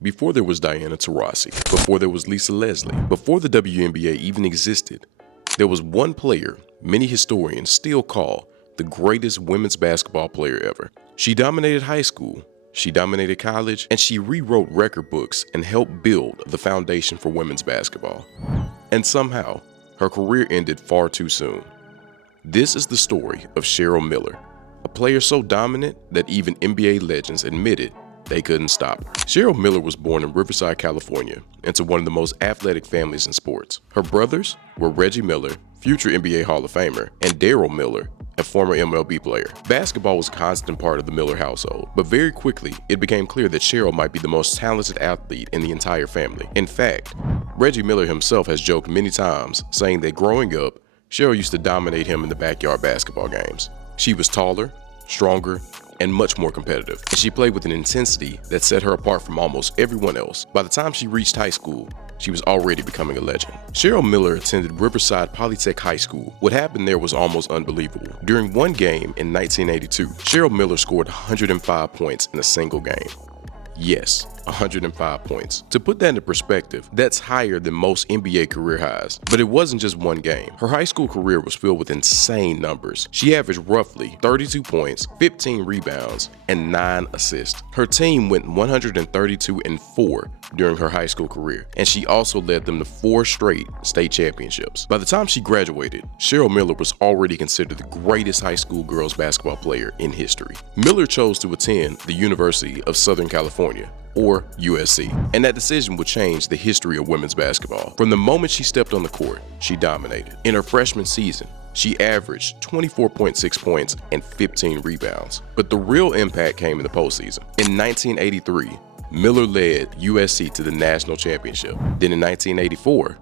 Before there was Diana Taurasi, before there was Lisa Leslie, before the WNBA even existed, there was one player many historians still call the greatest women's basketball player ever. She dominated high school, she dominated college, and she rewrote record books and helped build the foundation for women's basketball. And somehow, her career ended far too soon. This is the story of Cheryl Miller, a player so dominant that even NBA legends admitted they couldn't stop her. Cheryl Miller was born in Riverside, California, into one of the most athletic families in sports. Her brothers were Reggie Miller, future NBA Hall of Famer, and Daryl Miller, a former MLB player. Basketball was a constant part of the Miller household, but very quickly, it became clear that Cheryl might be the most talented athlete in the entire family. In fact, Reggie Miller himself has joked many times, saying that growing up, Cheryl used to dominate him in the backyard basketball games. She was taller, stronger, and much more competitive, and she played with an intensity that set her apart from almost everyone else. By the time she reached high school, she was already becoming a legend. Cheryl Miller attended Riverside Polytech High School. What happened there was almost unbelievable. During one game in 1982, Cheryl Miller scored 105 points in a single game. Yes, 105 points. To put that into perspective, that's higher than most NBA career highs. But it wasn't just one game. Her high school career was filled with insane numbers. She averaged roughly 32 points, 15 rebounds, and 9 assists. Her team went 132-4 during her high school career, and she also led them to 4 straight state championships. By the time she graduated, Cheryl Miller was already considered the greatest high school girls basketball player in history. Miller chose to attend the University of Southern California, or USC, and that decision would change the history of women's basketball. From the moment she stepped on the court, she dominated. In her freshman season, she averaged 24.6 points and 15 rebounds. But the real impact came in the postseason. In 1983, Miller led USC to the national championship. Then in 1984,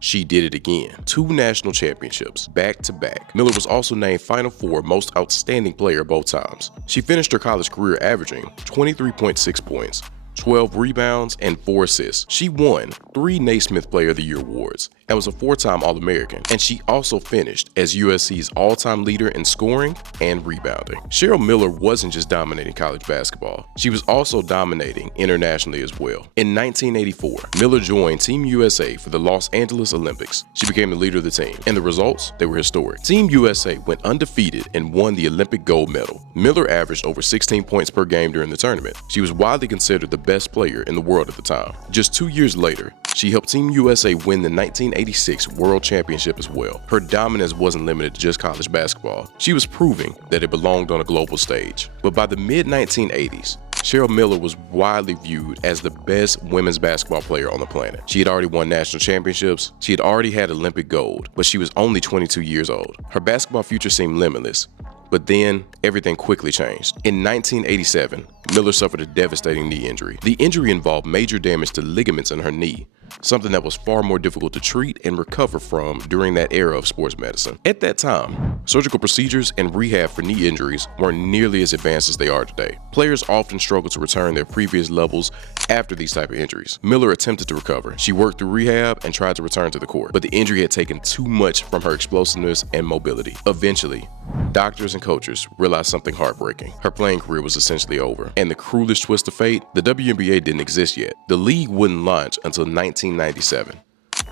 she did it again. 2 national championships, back-to-back. Miller was also named Final Four Most Outstanding Player both times. She finished her college career averaging 23.6 points, 12 rebounds, and 4 assists. She won 3 Naismith Player of the Year awards and was a 4-time All-American. And she also finished as USC's all-time leader in scoring and rebounding. Cheryl Miller wasn't just dominating college basketball. She was also dominating internationally as well. In 1984, Miller joined Team USA for the Los Angeles Olympics. She became the leader of the team, and the results, they were historic. Team USA went undefeated and won the Olympic gold medal. Miller averaged over 16 points per game during the tournament. She was widely considered the best player in the world at the time. Just 2 years later, she helped Team USA win the 1986 World Championship as well. Her dominance wasn't limited to just college basketball. She was proving that it belonged on a global stage. But by the mid-1980s, Cheryl Miller was widely viewed as the best women's basketball player on the planet. She had already won national championships, she had already had Olympic gold, but she was only 22 years old. Her basketball future seemed limitless. But then, everything quickly changed. In 1987, Miller suffered a devastating knee injury. The injury involved major damage to ligaments in her knee, something that was far more difficult to treat and recover from during that era of sports medicine. At that time, surgical procedures and rehab for knee injuries weren't nearly as advanced as they are today. Players often struggle to return their previous levels after these type of injuries. Miller attempted to recover. She worked through rehab and tried to return to the court, but the injury had taken too much from her explosiveness and mobility. Eventually, doctors and coaches realized something heartbreaking. Her playing career was essentially over. And the cruelest twist of fate, the WNBA didn't exist yet. The league wouldn't launch until 1997.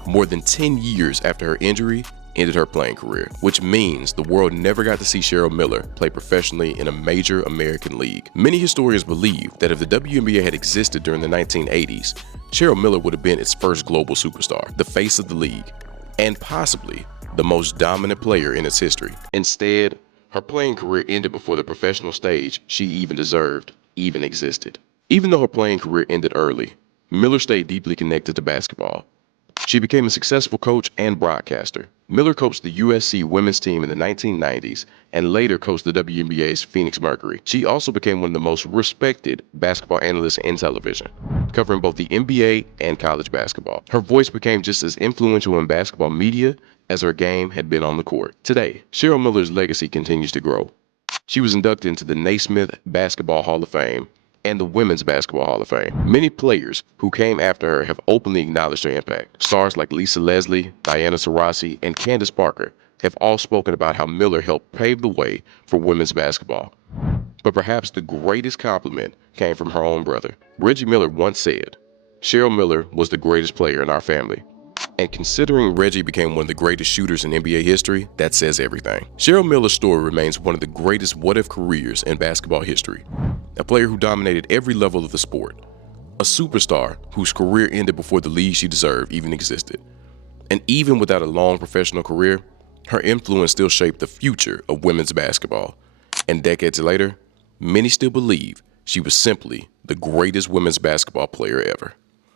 More than 10 years after her injury ended her playing career, which means the world never got to see Cheryl Miller play professionally in a major American league. Many historians believe that if the WNBA had existed during the 1980s, Cheryl Miller would have been its first global superstar, the face of the league, and possibly the most dominant player in its history. Instead, her playing career ended before the professional stage she even deserved even existed. Even though her playing career ended early, Miller stayed deeply connected to basketball. She became a successful coach and broadcaster. Miller coached the USC women's team in the 1990s and later coached the WNBA's Phoenix Mercury. She also became one of the most respected basketball analysts in television, covering both the NBA and college basketball. Her voice became just as influential in basketball media as her game had been on the court. Today, Cheryl Miller's legacy continues to grow. She was inducted into the Naismith Basketball Hall of Fame and the Women's Basketball Hall of Fame. Many players who came after her have openly acknowledged her impact. Stars like Lisa Leslie, Diana Taurasi, and Candace Parker have all spoken about how Miller helped pave the way for women's basketball. But perhaps the greatest compliment came from her own brother. Reggie Miller once said, "Cheryl Miller was the greatest player in our family." And considering Reggie became one of the greatest shooters in NBA history, that says everything. Cheryl Miller's story remains one of the greatest what-if careers in basketball history. A player who dominated every level of the sport. A superstar whose career ended before the league she deserved even existed. And even without a long professional career, her influence still shaped the future of women's basketball. And decades later, many still believe she was simply the greatest women's basketball player ever.